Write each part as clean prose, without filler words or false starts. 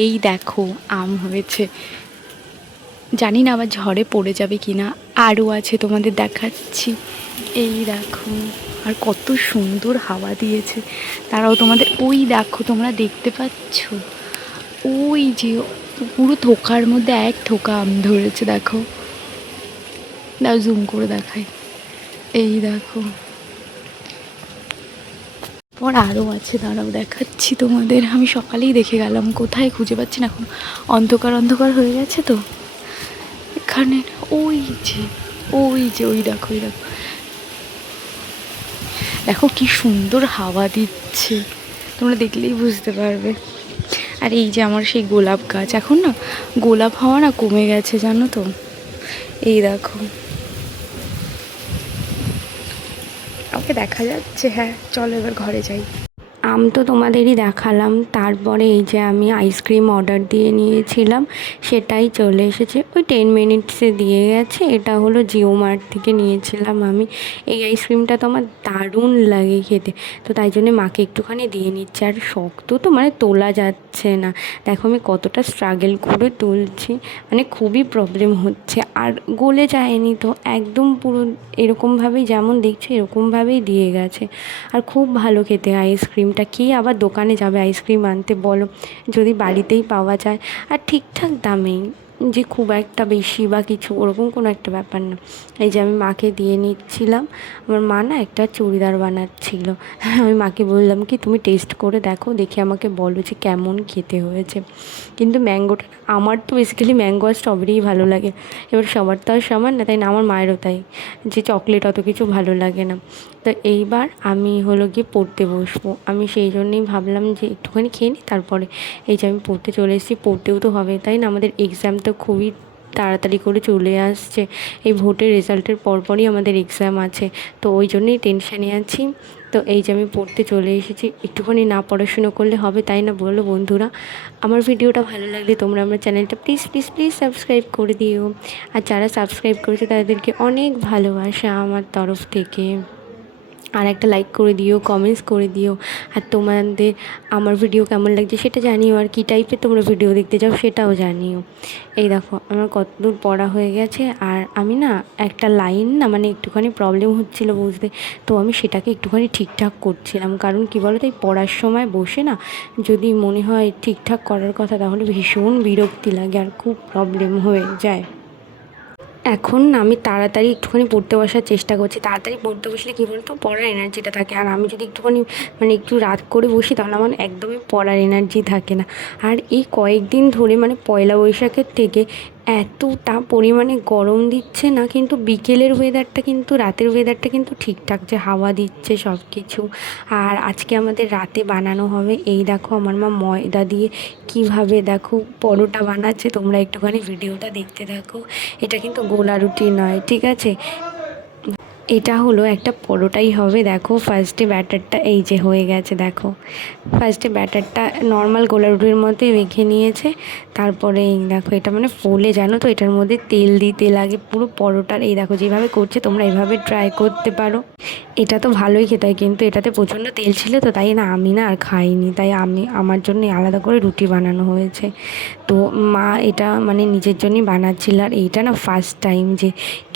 এই দেখো আম হয়েছে, জানি না আবার ঝড়ে পড়ে যাবে কি না। আরও আছে, তোমাদের দেখাচ্ছি। এই দেখো, আর কত সুন্দর হাওয়া দিয়েছে। তারাও তোমাদের ওই দেখো, তোমরা দেখতে পাচ্ছ ওই যে পুরো থোকার মধ্যে এক থোকা আম ধরেছে, দেখো। দাও জুম করে দেখাই। এই দেখো, পর আরও আছে, দাঁড়াও দেখাচ্ছি তোমাদের। আমি সকালেই দেখে গেলাম, কোথায় খুঁজে পাচ্ছি না এখন, অন্ধকার অন্ধকার হয়ে গেছে তো এখানে। ওই যে ওই যে ওই দেখো, ওই দেখো, দেখো কি সুন্দর হাওয়া দিচ্ছে, তোমরা দেখলেই বুঝতে পারবে। আর এই যে আমার সেই গোলাপ গাছ, এখন না গোলাপ হাওয়া না কমে গেছে, জানো তো। এই দেখো, ওকে দেখা যাচ্ছে। হ্যাঁ চলো এবার ঘরে যাই। আম তো তোমাদেরই দেখালাম, তারপরে এই যে আমি আইসক্রিম অর্ডার দিয়ে নিয়েছিলাম, সেটাই চলে এসেছে, ওই 10 মিনিটসে দিয়ে গেছে। এটা হলো জিও মার্ট থেকে নিয়েছিলাম আমি। এই আইসক্রিমটা তো আমার দারুণ লাগে খেতে, তো তাই জন্য মাকে একটুখানি দিয়ে নিচ্ছে। আর শক্ত তো মানে তোলা যাচ্ছে না, দেখো আমি কতটা স্ট্রাগল করে তুলছি, মানে খুবই প্রবলেম হচ্ছে। আর গলে যায়নি তো, একদম পুরো এরকমভাবেই যেমন দেখছি এরকমভাবেই দিয়ে গেছে। আর খুব ভালো খেতে আইসক্রিমটা, কে আবার দোকানে যাবে আইসক্রিম আনতে বলো, যদি বাড়িতেই পাওয়া যায় আর ঠিকঠাক দামেই, যে খুব একটা বেশি বা কিছু ওরকম কোনো একটা ব্যাপার না। এই যে আমি মাকে দিয়ে নিচ্ছিলাম, আমার মা না একটা চুড়িদার বানাচ্ছিল। আমি মাকে বললাম কি তুমি টেস্ট করে দেখো, দেখে আমাকে বলো যে কেমন খেতে হয়েছে। কিন্তু ম্যাঙ্গোটা, আমার তো বেসিক্যালি ম্যাঙ্গো আর স্ট্রবেরিই ভালো লাগে, এবার সবার তো আর সমান না, তাই না, আমার মায়েরও তাই, যে চকলেট অত কিছু ভালো লাগে না। তো এইবার আমি হলো গিয়ে পড়তে বসবো, আমি সেই জন্যই ভাবলাম যে একটুখানি খেয়ে নিই, তারপরে এই যে আমি পড়তে চলে এসেছি। পড়তেও তো হবে তাই না, আমাদের এক্সাম তো খুবই তাড়াতাড়ি করে চলে আসছে, এই ভোটের রেজাল্টের পরপরই আমাদের এক্সাম আছে, তো ওই জন্যই টেনশানে আছি। তো এই যে আমি পড়তে চলে এসেছি, একটুখানি না পড়াশুনো করলে হবে তাই না, বলো বন্ধুরা। আমার ভিডিওটা ভালো লাগলে তোমরা আমার চ্যানেলটা প্লিজ প্লিজ প্লিজ সাবস্ক্রাইব করে দিও। আর যারা সাবস্ক্রাইব করেছে তাদেরকে অনেক ভালোবাসা আমার তরফ থেকে। আর একটা লাইক করে দিও, কমেন্টস করে দিও। আর তোমাদের আমার ভিডিও কেমন লাগছে সেটা জানিও, আর কী টাইপের তোমরা ভিডিও দেখতে চাও সেটাও জানিও। এই দেখো আমার কতদূর পড়া হয়ে গেছে, আর আমি না একটা লাইন না মানে একটুখানি প্রবলেম হচ্ছিলো বুঝতে, তো আমি সেটাকে একটুখানি ঠিকঠাক করছিলাম। কারণ কী বলো তো, এই পড়ার সময় বসে না যদি মনে হয় ঠিকঠাক করার কথা, তাহলে ভীষণ বিরক্তি লাগে আর খুব প্রবলেম হয়ে যায়। এখন না আমি তাড়াতাড়ি একটুখানি পড়তে বসার চেষ্টা করছি, তাড়াতাড়ি পড়তে বসলে কী বলতো পড়ার এনার্জিটা থাকে। আর আমি যদি একটুখানি মানে একটু রাত করে বসি, তাহলে আমার একদমই পড়ার এনার্জি থাকে না। আর এই কয়েকদিন ধরে মানে পয়লা বৈশাখের থেকে এতটা পরিমাণে গরম দিচ্ছে না, কিন্তু বিকেলের ওয়েদারটা কিন্তু, রাতের ওয়েদারটা কিন্তু ঠিকঠাক, যে হাওয়া দিচ্ছে সব কিছু। আর আজকে আমাদের রাতে বানানো হবে, এই দেখো আমার মা ময়দা দিয়ে কিভাবে দেখো পরোটা বানাচ্ছে, তোমরা একটুখানি ভিডিওটা দেখতে থাকো। এটা কিন্তু গোলা রুটি নয়, ঠিক আছে, এটা হলো একটা পরোটাই হবে। দেখো ফার্স্টে ব্যাটারটা এই যে হয়ে গেছে, দেখো ফার্স্টে ব্যাটারটা নর্মাল গোলা রুটির মধ্যে মেখে নিয়েছে, তারপরে এই দেখো এটা মানে ফোলে, জানো তো এটার মধ্যে তেল দিতে লাগে পুরো পরোটার। এই দেখো যেভাবে করছে, তোমরা এভাবে ট্রাই করতে পারো। এটা তো ভালোই খেতে হয়, কিন্তু এটাতে প্রচণ্ড তেল ছিল তো তাই না আমি না আর খাইনি, তাই আমি আমার জন্য আলাদা করে রুটি বানানো হয়েছে। তো মা এটা মানে নিজের জন্যই বানাচ্ছিল। আর এইটা না ফার্স্ট টাইম, যে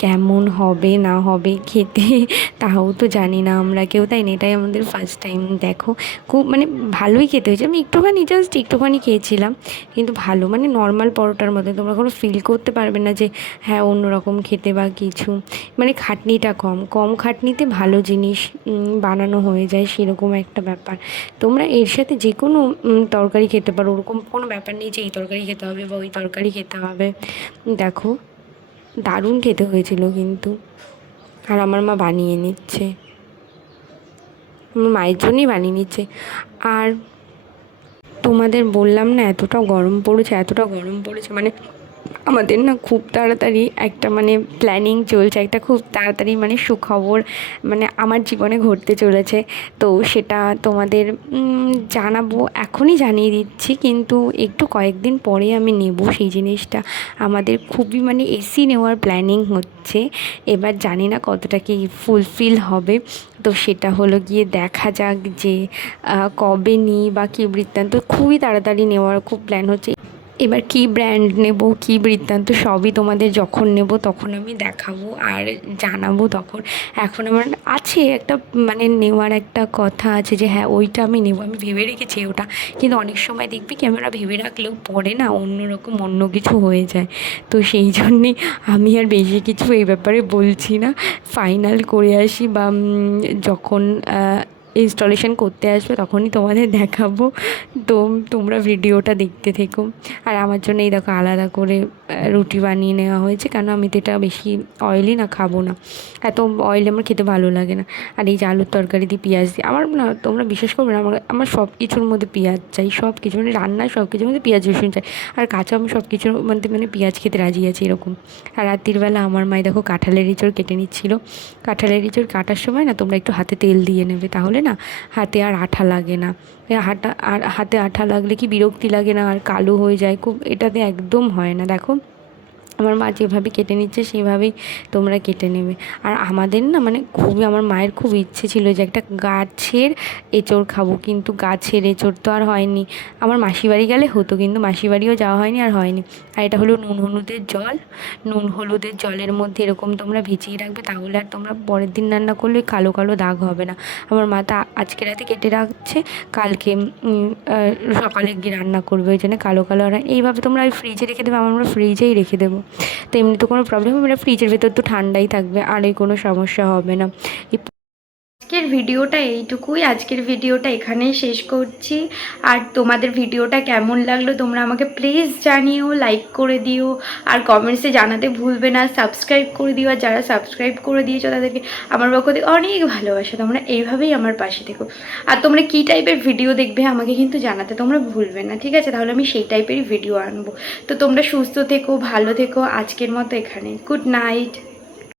কেমন হবে না হবে খেতে তাও তো জানি না আমরা কেউ, তাই না, এটাই আমাদের ফার্স্ট টাইম। দেখো খুব মানে ভালোই খেতে হয়েছে, আমি একটুখানি জাস্ট একটুখানি খেয়েছিলাম, কিন্তু ভালো মানে নর্মাল পরোটার মধ্যে, তোমরা কোনো ফিল করতে পারবে না যে হ্যাঁ অন্যরকম খেতে বা কিছু, মানে খাটনিটা কম, কম খাটনিতে ভালো জিনিস বানানো হয়ে যায়, সেরকম একটা ব্যাপার। তোমরা এর সাথে যে কোনো তরকারি খেতে পারো, ওরকম কোনো ব্যাপার নেই যে এই তরকারি খেতে হবে বা ওই তরকারি খেতে হবে। দেখো দারুণ খেতে হয়েছিল কিন্তু। আর আমার মা বানিয়ে নিচ্ছে, আমার মায়ের জন্যই বানিয়ে নিচ্ছে। আর তোমাদের বললাম না এতটা গরম পড়েছে, এতটা গরম পড়েছে, মানে আমাদের না খুব তাড়াতাড়ি একটা মানে প্ল্যানিং চলছে, একটা খুব তাড়াতাড়ি মানে সুখবর মানে আমার জীবনে ঘটতে চলেছে। তো সেটা তোমাদের জানাবো, এখনই জানিয়ে দিচ্ছি, কিন্তু একটু কয়েকদিন পরে আমি নেব সেই জিনিসটা। আমাদের খুবই মানে এসি নেওয়ার প্ল্যানিং হচ্ছে, এবার জানি না কতটা কি ফুলফিল হবে। তো সেটা হলো গিয়ে দেখা যাক যে কবে নিই বা কী বৃত্তান্ত। খুবই তাড়াতাড়ি নেওয়ার খুব প্ল্যান হচ্ছে। এবার কী ব্র্যান্ড নেব, কী বৃত্তান্ত সবই তোমাদের যখন নেব তখন আমি দেখাবো আর জানাবো তখন। এখন আমার আছে একটা মানে নেওয়ার একটা কথা আছে যে হ্যাঁ ওইটা আমি নেব, আমি ভেবে রেখেছি ওটা। কিন্তু অনেক সময় দেখবি কি আমরা ভেবে রাখলেও পরে না অন্যরকম অন্য কিছু হয়ে যায়। তো সেই জন্যেই আমি আর বেশি কিছু এই ব্যাপারে বলছি না, ফাইনাল করে আসি বা যখন ইনস্টলেশন করতে আসবে তখনই তোমাদের দেখাবো। তো তোমরা ভিডিওটা দেখতে থেকো। আর আমার জন্য এই দেখো আলাদা করে রুটি বানিয়ে নেওয়া হয়েছে, কেন আমি তো এটা বেশি অয়েলি না খাবো না, এত অয়েল আমার খেতে ভালো লাগে না। আর এই যে আলুর তরকারি দিয়ে পেঁয়াজ দিয়ে আমার না, তোমরা বিশ্বাস করবে না, আমার সব কিছুর মধ্যে পেঁয়াজ চাই, সব কিছু মানে রান্নার সব কিছুর মধ্যে পেঁয়াজ রসুন চাই। আর কাঁচা আমি সব কিছুর মধ্যে মানে পেঁয়াজ খেতে রাজি আছি এরকম। আর রাত্রিবেলা আমার মায়ে দেখো কাঁঠালের এঁচড় কেটে নিচ্ছিলো। কাঁঠালের এঁচড় কাটার সময় না তোমরা একটু হাতে তেল দিয়ে নেবে, তাহলে না হাতে আর আঠা লাগে না। হাতে আঠা লাগলে কি বিরক্তি লাগে না, আর কালো হয়ে যায় খুব, এটাতে একদম হয় না। দেখো আমার মা যেভাবে কেটে নিচ্ছে সেভাবেই তোমরা কেটে নেবে। আর আমাদের না মানে খুবই, আমার মায়ের খুব ইচ্ছে ছিল যে একটা গাছের এঁচড় খাবো, কিন্তু গাছের এঁচড় তো আর হয়নি। আমার মাসি বাড়ি গেলে হতো, কিন্তু মাসি বাড়িও যাওয়া হয়নি আর হয়নি। আর এটা হলো নুন হলুদের জল, নুন হলুদের জলের মধ্যে এরকম তোমরা ভিজিয়ে রাখবে, তাহলে আর তোমরা পরের দিন রান্না করলে কালো কালো দাগ হবে না। আমার মা তা আজকে রাতে কেটে রাখছে, কালকে সকালে গিয়ে রান্না করবে, ওই জন্য কালো কালো। আর এইভাবে তোমরা ওই ফ্রিজে রেখে দেবে, আমরা ফ্রিজেই রেখে দেবো। তো এমনি তো কোনো প্রবলেম হবে না, ফ্রিজের ভেতর তো ঠান্ডাই থাকবে, আর এই কোনো সমস্যা হবে না। আজকের ভিডিওটা এইটুকুই, আজকের ভিডিওটা এখানেই শেষ করছি। আর তোমাদের ভিডিওটা কেমন লাগলো তোমরা আমাকে প্লিজ জানিও, লাইক করে দিও, আর কমেন্টসে জানাতে ভুলবে না, সাবস্ক্রাইব করে দিও। আর যারা সাবস্ক্রাইব করে দিয়েছো তাদেরকে আমার পক্ষ থেকে অনেক ভালোবাসা, তোমরা এইভাবেই আমার পাশে থেকো। আর তোমরা কী টাইপের ভিডিও দেখবে আমাকে কিন্তু জানাতে তোমরা ভুলবে না, ঠিক আছে? তাহলে আমি সেই টাইপেরই ভিডিও আনবো। তো তোমরা সুস্থ থেকো, ভালো থেকো, আজকের মতো এখানে, গুড নাইট।